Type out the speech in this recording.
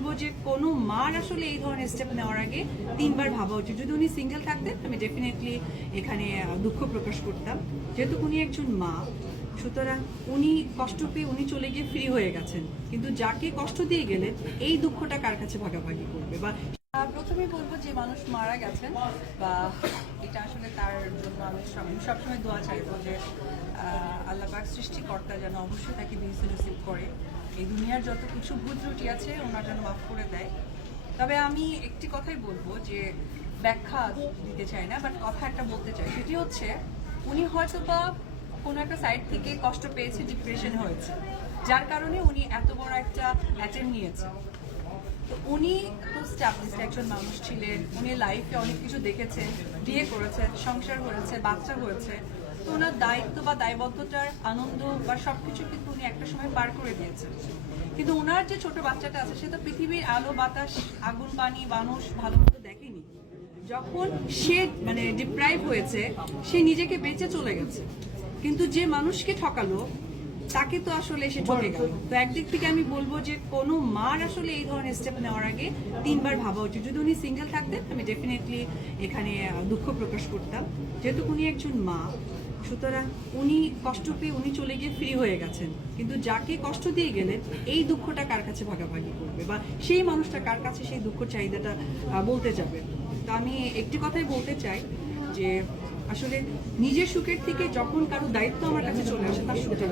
বলবো যে কোনো মার আসলে এই ধরনের স্টেপ নেওয়ার আগে তিনবার ভাবা উচিত। যদি উনি সিঙ্গেল থাকতেন আমি ডেফিনেটলি এখানে দুঃখ প্রকাশ করতাম, যেহেতু উনি একজন মা, সুতরাং উনি কষ্ট পেয়ে উনি চলে গিয়ে ফ্রি হয়ে গেছেন, কিন্তু যাকে কষ্ট দিয়ে গেলেন এই দুঃখটা কার কাছে ভাগাভাগি করবে? বা প্রথমে বলবো যে মানুষ মারা গেছেন বা এটা আসলে তার জন্য আমি সবসময় দোয়া চাইবো যে আল্লাহ পাক সৃষ্টিকর্তা যেন অবশ্যই তাকে বিহিত নসিব করে, এই দুনিয়ার যত কিছু ভুল ত্রুটি আছে ওনার যেন মাফ করে দেয়। তবে আমি একটি কথাই বলবো যে ব্যাখ্যা দিতে চাই না, বাট কথা একটা বলতে চাই, সেটি হচ্ছে উনি হয়তো বা কোনো একটা সাইড থেকে কষ্ট পেয়েছে, ডিপ্রেশন হয়েছে, যার কারণে উনি এত বড় একটা অ্যাটেম্প নিয়েছেন। তো উনি তো স্ট্যাবলিশড একজন মানুষ ছিলেন, উনি লাইফে অনেক কিছু দেখেছেন, বিয়ে করেছেন, সংসার হয়েছে, বাচ্চা হয়েছে, তো ওনার দায়িত্ব বা দায়বদ্ধতার আনন্দ বা সবকিছু কিন্তু উনি একটা সময় পার করে দিয়েছেন। কিন্তু ওনার যে ছোট বাচ্চাটা আছে সে তো পৃথিবীর আলো বাতাস আগুন পানি মানুষ ভালো মতো দেখেনি। যখন সে ডিপ্রাইভ হয়েছে সে নিজেকে বেঁচে চলে গেছে, কিন্তু যে মানুষকে ঠকালো তাকে তো আসলে এসে ঠকে গেল। তো একদিক থেকে আমি বলবো যে কোনো মার আসলে এই ধরনের স্টেপ নেওয়ার আগে তিনবার ভাবা উচিত। যদি উনি সিঙ্গেল থাকতেন আমি ডেফিনেটলি এখানে দুঃখ প্রকাশ করতাম, যেহেতু উনি একজন মা, সুতরাং উনি কষ্ট পেয়ে উনি চলে গিয়ে ফ্রি হয়ে গেছেন, কিন্তু যাকে কষ্ট দিয়ে গেলেন এই দুঃখটা কার কাছে ভাগাভাগি করবে? বা সেই মানুষটা কার কাছে সেই দুঃখ চাহিদাটা বলতে যাবে? তো আমি একটি কথাই বলতে চাই যে আসলে নিজের সুখের থেকে যখন কারো দায়িত্ব আমার কাছে চলে আসে তার সুখটা